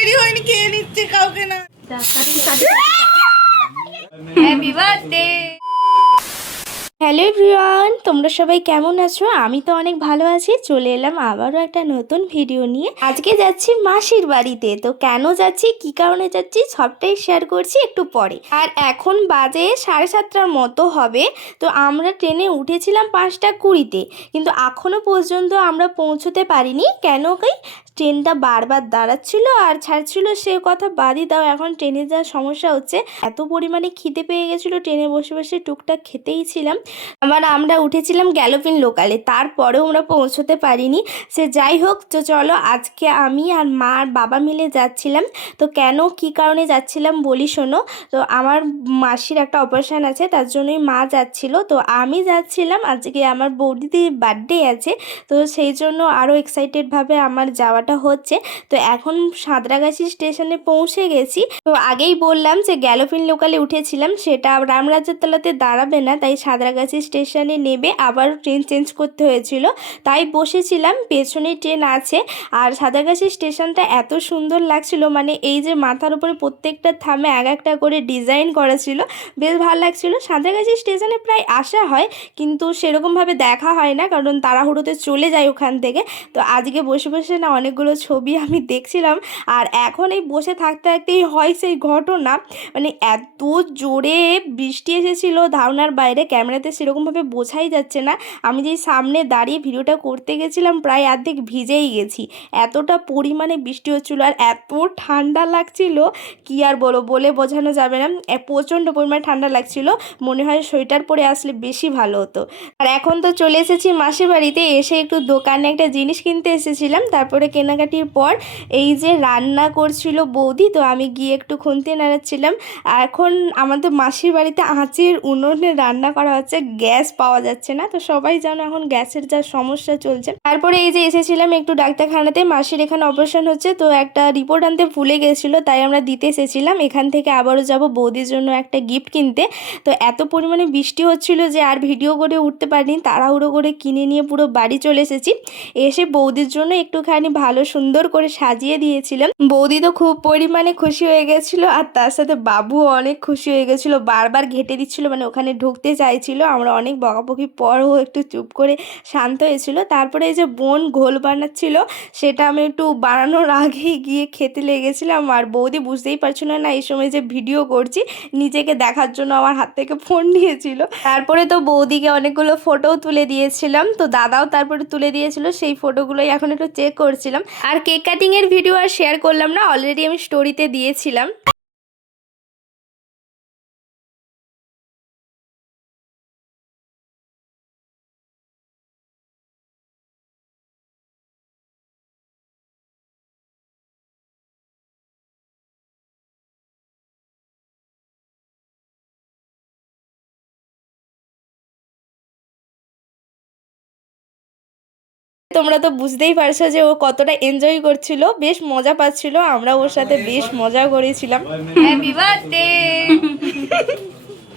তৈরি হয়নি, খেয়ে নিচ্ছে কাউকে না। Happy birthday. হ্যালো এভরিওয়ান, তোমরা সবাই কেমন আছো? আমি তো অনেক ভালো আছি। চলে এলাম আবারও একটা নতুন ভিডিও নিয়ে। আজকে যাচ্ছি মাসির বাড়িতে। তো কেন যাচ্ছি, কি কারণে যাচ্ছি, সবটাই শেয়ার করছি একটু পরে। আর এখন বাজে 7:30টার মতো হবে। তো আমরা ট্রেনে উঠেছিলাম 5:20-তে, কিন্তু এখনো পর্যন্ত আমরা পৌঁছতে পারিনি। কেন কি ট্রেনটা বারবার দাঁড়াচ্ছিল আর ছাড়ছিল, সে কথা বাদই দাও। এখন ট্রেনে যা সমস্যা হচ্ছে, এত পরিমাণে খিদে পেয়ে গেছিলো, ট্রেনে বসে বসে টুকটাক খেতেই ছিলাম। আমরা উঠেছিলাম গ্যালোপিন লোকালে, তারপরেও আমরা পৌঁছতে পারিনি। সে যাই হোক, তো চলো আজকে আমি আর মা আর বাবা মিলে যাচ্ছিলাম। তো কেন কি কারণে যাচ্ছিলাম বলি শোনো। তো আমার মাসির একটা অপারেশান আছে, তার জন্যই মা যাচ্ছিল। তো আমি যাচ্ছিলাম, আজকে আমার বৌদিদির বার্থডে আছে। তো সেই জন্য আরও এক্সাইটেডভাবে আমার যাওয়াটা হচ্ছে। তো এখন সাঁতরাগাছি স্টেশনে পৌঁছে গেছি। তো আগেই বললাম যে গ্যালোপিন লোকালে উঠেছিলাম, সেটা রামরাজের তলাতে দাঁড়াবে না, তাই সাঁতরাগাছি স্টেশনে নেবে আবার ট্রেন চেঞ্জ করতে হয়েছিল। তাই বসেছিলাম, পেছনে ট্রেন আছে। আর সাঁতরাগাছি স্টেশনটা এত সুন্দর লাগছিল, মানে এই যে মাথার উপরে প্রত্যেকটা থামে এক একটা করে ডিজাইন করা ছিল, বেশ ভালো লাগছিল। সাঁতরাগাছি স্টেশনে প্রায় আসা হয়, কিন্তু সেরকমভাবে দেখা হয় না, কারণ তাড়াহুড়োতে চলে যায় ওখান থেকে। তো আজকে বসে বসে না অনেকগুলো ছবি আমি দেখছিলাম। আর এখন এই বসে থাকতে থাকতেই হয় সেই ঘটনা, মানে এত জোরে বৃষ্টি এসেছিল ধারণার বাইরে, ক্যামেরাতে সেরকমভাবে বোঝাই যাচ্ছে না। আমি যেই সামনে দাঁড়িয়ে ভিডিওটা করতে গেছিলাম, প্রায় অর্ধেক ভিজেই গেছি, এতটা পরিমাণে বৃষ্টি হচ্ছিলো। আর এত ঠান্ডা লাগছিল, কি আর বলে বোঝানো যাবে না। প্রচণ্ড পরিমাণে ঠান্ডা লাগছিল, মনে হয় সোয়েটার পরে আসলে বেশি ভালো হতো। আর এখন তো চলে এসেছি মাসির বাড়িতে। এসে একটু দোকানে একটা জিনিস কিনতে এসেছিলাম, তারপরে কেনাকাটির পর এই যে রান্না করছিল বৌদি, তো আমি গিয়ে একটু খুন্তি নাড়াচ্ছিলাম। এখন আমাদের মাসির বাড়িতে আঁচের উনুনে রান্না করা হচ্ছে, গ্যাস পাওয়া যাচ্ছে না। তো সবাই জানো এখন গ্যাসের যা সমস্যা চলছে। তারপরে এই যে এসেছিলাম একটু ডাক্তারখানাতে, মাসির এখানে অপারেশন হচ্ছে, তো একটা রিপোর্ট আনতে ভুলে গেছিলো, তাই আমরা দিতে এসেছিলাম। এখান থেকে আবারও যাব বৌদির জন্য একটা গিফট কিনতে। তো এত পরিমাণে বৃষ্টি হচ্ছিল যে আর ভিডিও করে উঠতে পারিনি, তাড়াহুড়ো করে কিনে নিয়ে পুরো বাড়ি চলে এসেছি। এসে বৌদির জন্য একটুখানি ভালো সুন্দর করে সাজিয়ে দিয়েছিলাম। বৌদি তো খুব পরিমাণে খুশি হয়ে গেছিলো, আর তার সাথে বাবুও অনেক খুশি হয়ে গেছিলো, বারবার ঘেঁটে দিচ্ছিলো, মানে ওখানে ঢুকতে চাইছিল। আমরা অনেক বকাবকি পরও একটু চুপ করে শান্ত হয়েছিল। তারপরে এই যে বোন ঘোল বানাচ্ছিল, সেটা আমি একটু বানানোর আগেই গিয়ে খেতে লেগেছিলাম। আর বৌদি বুঝতেই পারছিল না এই সময় যে ভিডিও করছি, নিজেকে দেখার জন্য আমার হাত থেকে ফোন নিয়েছিল। তারপরে তো বৌদিকে অনেকগুলো ফটোও তুলে দিয়েছিলাম, তো দাদাও তারপরে তুলে দিয়েছিল, সেই ফটোগুলোই এখন একটু চেক করছিলাম। আর কেক কাটিংয়ের ভিডিও আর শেয়ার করলাম না, অলরেডি আমি স্টোরিতে দিয়েছিলাম। তোমরা তো বুঝতেই পারছো যে ও কতটা এনজয় করছিল, বেশ মজা পাচ্ছিল, আমরা ওর সাথে বেশ মজা করেছিলাম। Happy birthday.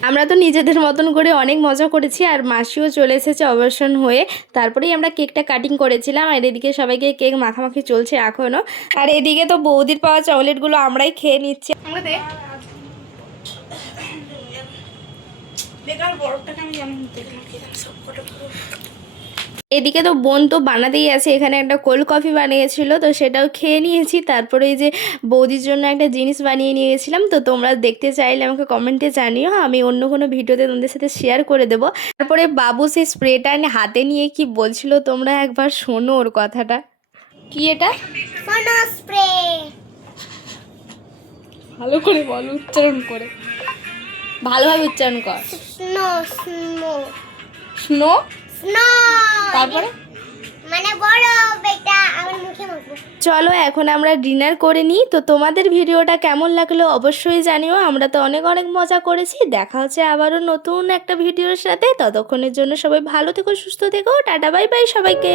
আমরা তো নিজেদের মতন করে অনেক মজা করেছি। আর মাসিও চলে এসেছে অপারেশন হয়ে, তারপরেই আমরা কেকটা কাটিং করেছিলাম। আর এদিকে সবাইকে কেক মাখামাখি চলছে এখনও। আর এদিকে তো বৌদির পাওয়া চকলেটগুলো আমরাই খেয়ে নিচ্ছি। এদিকে তো বোন তো বানাতেই আছে, এখানে একটা কোল্ড কফি বানিয়েছিল, তো সেটাও খেয়ে নিয়েছি। তারপরে এই যে বৌদির জন্য একটা জিনিস বানিয়ে নিয়ে গেছিলাম, তো তোমরা দেখতে চাইলে আমাকে কমেন্টে জানিও, আমি অন্য কোনো ভিডিওতে তোমাদের সাথে শেয়ার করে দেবো। তারপরে বাবু সেই স্প্রেটা হাতে নিয়ে কি বলছিল, তোমরা একবার শোনো ওর কথাটা। কি এটা? স্প্রে। ভালো করে বল, উচ্চারণ করে, ভালোভাবে উচ্চারণ কর। Snow snow snow. স্নো। তারপরে মানে বড় বেটা আমার মুখে মাখবো। চলো এখন আমরা ডিনার করে নিই। তো তোমাদের ভিডিওটা কেমন লাগলো অবশ্যই জানিও। আমরা তো অনেক অনেক মজা করেছি। দেখা হচ্ছে আবারও নতুন একটা ভিডিওর সাথে। ততক্ষণের জন্য সবাই ভালো থেকো, সুস্থ থেকো, টাটা বাই বাই সবাইকে।